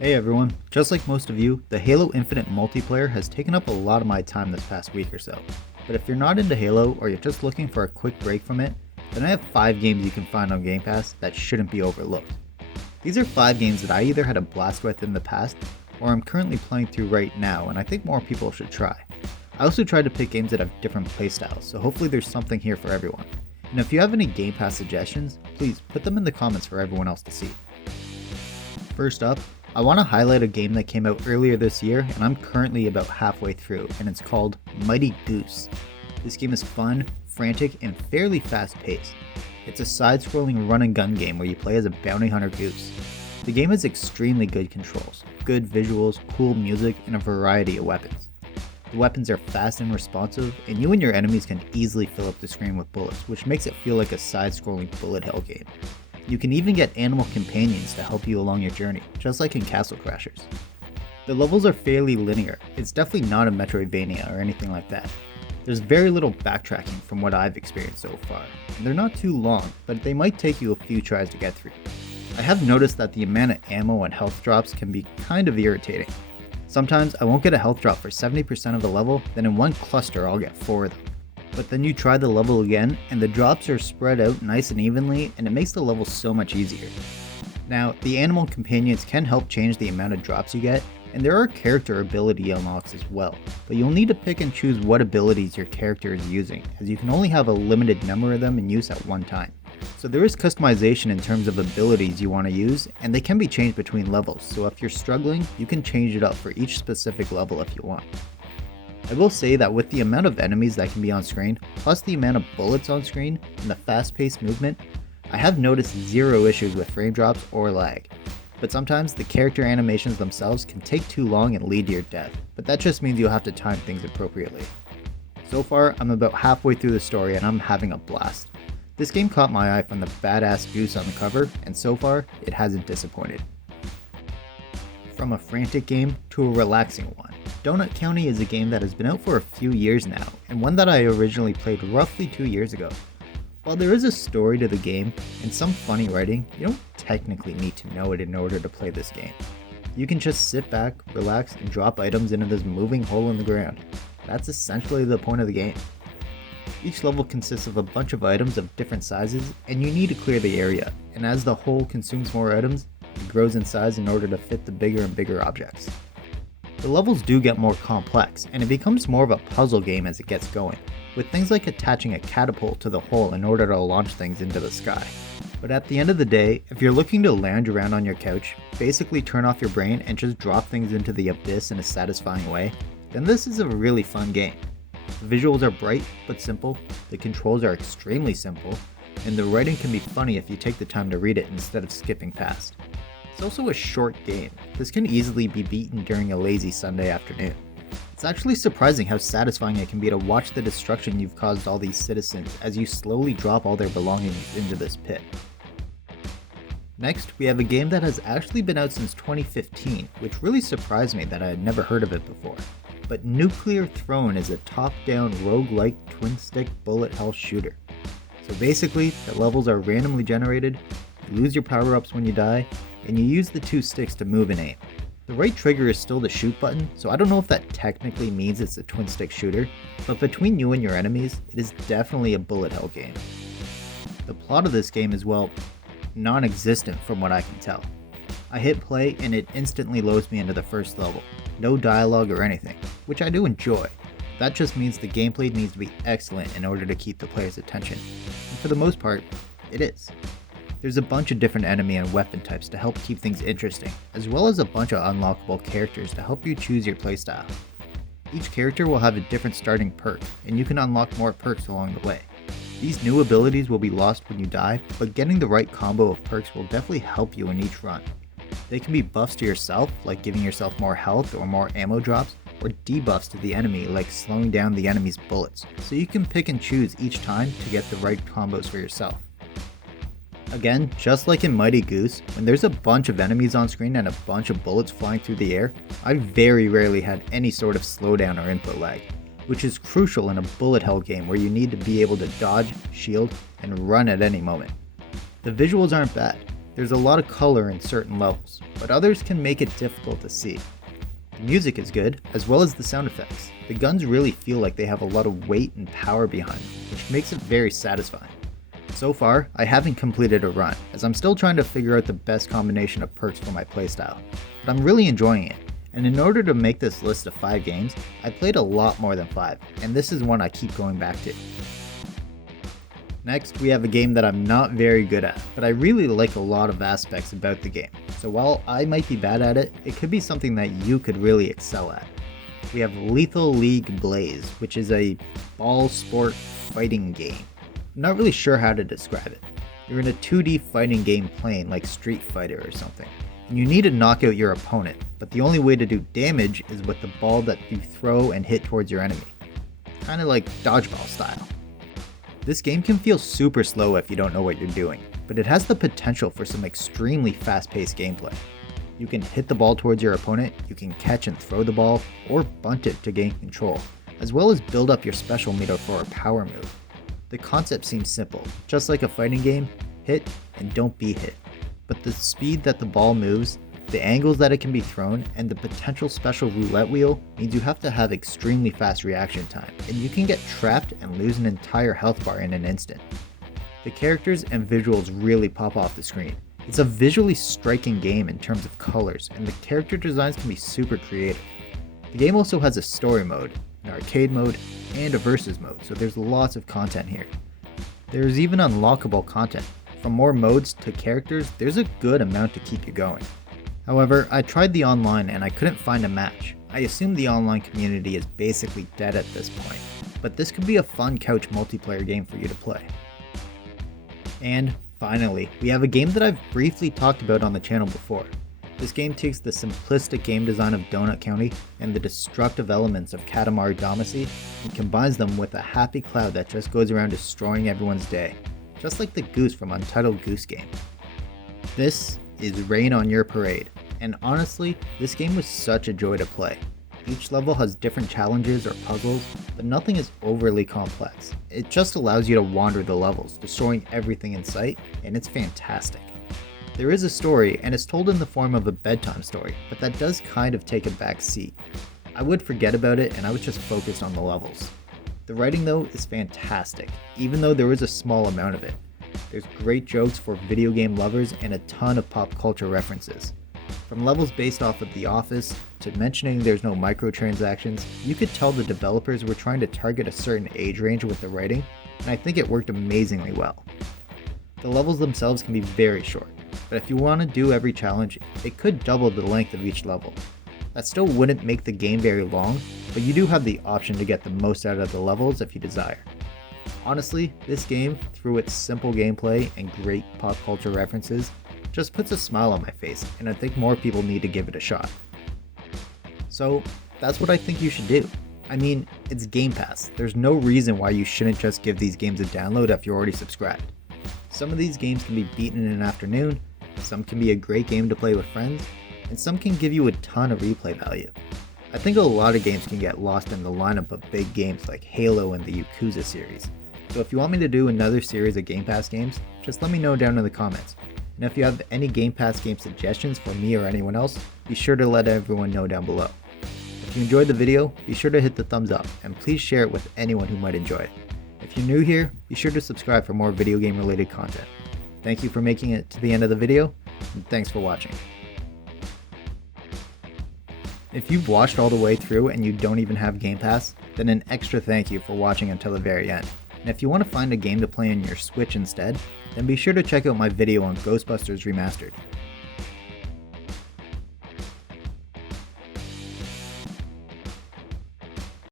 Hey everyone, just like most of you, the Halo Infinite multiplayer has taken up a lot of my time this past week or so. But if you're not into Halo or you're just looking for a quick break from it, then I have 5 games you can find on Gamepass that shouldn't be overlooked. These are 5 games that I either had a blast with in the past or I'm currently playing through right now and I think more people should try. I also tried to pick games that have different playstyles, so hopefully there's something here for everyone. And if you have any Game Pass suggestions, please put them in the comments for everyone else to see. First up, I want to highlight a game that came out earlier this year and I'm currently about halfway through, and it's called Mighty Goose. This game is fun, frantic, and fairly fast paced. It's a side-scrolling run-and-gun game where you play as a bounty hunter goose. The game has extremely good controls, good visuals, cool music, and a variety of weapons. The weapons are fast and responsive, and you and your enemies can easily fill up the screen with bullets, which makes it feel like a side-scrolling bullet hell game. You can even get animal companions to help you along your journey, just like in Castle Crashers. The levels are fairly linear. It's definitely not a Metroidvania or anything like that. There's very little backtracking from what I've experienced so far. They're not too long, but they might take you a few tries to get through. I have noticed that the amount of ammo and health drops can be kind of irritating. Sometimes I won't get a health drop for 70% of the level, then in one cluster I'll get 4 of them. But then you try the level again, and the drops are spread out nice and evenly, and it makes the level so much easier. Now, the animal companions can help change the amount of drops you get, and there are character ability unlocks as well, but you'll need to pick and choose what abilities your character is using, as you can only have a limited number of them in use at one time. So there is customization in terms of abilities you want to use, and they can be changed between levels, so if you're struggling, you can change it up for each specific level if you want. I will say that with the amount of enemies that can be on screen, plus the amount of bullets on screen, and the fast-paced movement, I have noticed zero issues with frame drops or lag. But sometimes the character animations themselves can take too long and lead to your death, but that just means you'll have to time things appropriately. So far, I'm about halfway through the story and I'm having a blast. This game caught my eye from the badass goose on the cover, and so far, it hasn't disappointed. From a frantic game to a relaxing one, Donut County is a game that has been out for a few years now, and one that I originally played roughly 2 years ago. While there is a story to the game and some funny writing, you don't technically need to know it in order to play this game. You can just sit back, relax, and drop items into this moving hole in the ground. That's essentially the point of the game. Each level consists of a bunch of items of different sizes, and you need to clear the area, and as the hole consumes more items, it grows in size in order to fit the bigger and bigger objects. The levels do get more complex, and it becomes more of a puzzle game as it gets going, with things like attaching a catapult to the hole in order to launch things into the sky. But at the end of the day, if you're looking to lounge around on your couch, basically turn off your brain and just drop things into the abyss in a satisfying way, then this is a really fun game. The visuals are bright but simple, the controls are extremely simple, and the writing can be funny if you take the time to read it instead of skipping past. It's also a short game. This can easily be beaten during a lazy Sunday afternoon. It's actually surprising how satisfying it can be to watch the destruction you've caused all these citizens as you slowly drop all their belongings into this pit. Next, we have a game that has actually been out since 2015, which really surprised me that I had never heard of it before. But Nuclear Throne is a top-down roguelike twin-stick bullet hell shooter. So basically, the levels are randomly generated, you lose your power-ups when you die, and you use the 2 sticks to move and aim. The right trigger is still the shoot button, so I don't know if that technically means it's a twin stick shooter, but between you and your enemies, it is definitely a bullet hell game. The plot of this game is, well, non-existent from what I can tell. I hit play and it instantly loads me into the first level. No dialogue or anything, which I do enjoy. That just means the gameplay needs to be excellent in order to keep the player's attention, and for the most part, it is. There's a bunch of different enemy and weapon types to help keep things interesting, as well as a bunch of unlockable characters to help you choose your playstyle. Each character will have a different starting perk, and you can unlock more perks along the way. These new abilities will be lost when you die, but getting the right combo of perks will definitely help you in each run. They can be buffs to yourself, like giving yourself more health or more ammo drops, or debuffs to the enemy, like slowing down the enemy's bullets, so you can pick and choose each time to get the right combos for yourself. Again, just like in Mighty Goose, when there's a bunch of enemies on screen and a bunch of bullets flying through the air, I very rarely had any sort of slowdown or input lag, which is crucial in a bullet hell game where you need to be able to dodge, shield, and run at any moment. The visuals aren't bad. There's a lot of color in certain levels, but others can make it difficult to see. The music is good, as well as the sound effects. The guns really feel like they have a lot of weight and power behind them, which makes it very satisfying. So far, I haven't completed a run, as I'm still trying to figure out the best combination of perks for my playstyle, but I'm really enjoying it, and in order to make this list of 5 games, I played a lot more than 5, and this is one I keep going back to. Next, we have a game that I'm not very good at, but I really like a lot of aspects about the game, so while I might be bad at it, it could be something that you could really excel at. We have Lethal League Blaze, which is a ball sport fighting game. I'm not really sure how to describe it. You're in a 2D fighting game playing like Street Fighter or something, and you need to knock out your opponent, but the only way to do damage is with the ball that you throw and hit towards your enemy. Kinda like dodgeball style. This game can feel super slow if you don't know what you're doing, but it has the potential for some extremely fast-paced gameplay. You can hit the ball towards your opponent, you can catch and throw the ball, or bunt it to gain control, as well as build up your special meter for a power move. The concept seems simple, just like a fighting game, hit and don't be hit. But the speed that the ball moves, the angles that it can be thrown, and the potential special roulette wheel means you have to have extremely fast reaction time, and you can get trapped and lose an entire health bar in an instant. The characters and visuals really pop off the screen. It's a visually striking game in terms of colors, and the character designs can be super creative. The game also has a story mode, an arcade mode, and a versus mode, so there's lots of content here. There's even unlockable content. From more modes to characters, there's a good amount to keep you going. However, I tried the online and I couldn't find a match. I assume the online community is basically dead at this point, but this could be a fun couch multiplayer game for you to play. And finally, we have a game that I've briefly talked about on the channel before. This game takes the simplistic game design of Donut County and the destructive elements of Katamari Damacy and combines them with a happy cloud that just goes around destroying everyone's day, just like the Goose from Untitled Goose Game. This is Rain on Your Parade, and honestly, this game was such a joy to play. Each level has different challenges or puzzles, but nothing is overly complex. It just allows you to wander the levels, destroying everything in sight, and it's fantastic. There is a story, and it's told in the form of a bedtime story, but that does kind of take a back seat. I would forget about it, and I was just focused on the levels. The writing though is fantastic, even though there is a small amount of it. There's great jokes for video game lovers and a ton of pop culture references. From levels based off of The Office, to mentioning there's no microtransactions, you could tell the developers were trying to target a certain age range with the writing, and I think it worked amazingly well. The levels themselves can be very short, but if you want to do every challenge, it could double the length of each level. That still wouldn't make the game very long, but you do have the option to get the most out of the levels if you desire. Honestly, this game, through its simple gameplay and great pop culture references, just puts a smile on my face, and I think more people need to give it a shot. So, that's what I think you should do. I mean, it's Game Pass. There's no reason why you shouldn't just give these games a download if you're already subscribed. Some of these games can be beaten in an afternoon, some can be a great game to play with friends, and some can give you a ton of replay value. I think a lot of games can get lost in the lineup of big games like Halo and the Yakuza series. So if you want me to do another series of Game Pass games, just let me know down in the comments. And if you have any Game Pass game suggestions for me or anyone else, be sure to let everyone know down below. If you enjoyed the video, be sure to hit the thumbs up, and please share it with anyone who might enjoy it. If you're new here, be sure to subscribe for more video game related content. Thank you for making it to the end of the video, and thanks for watching. If you've watched all the way through and you don't even have Game Pass, then an extra thank you for watching until the very end. And if you want to find a game to play on your Switch instead, then be sure to check out my video on Ghostbusters Remastered.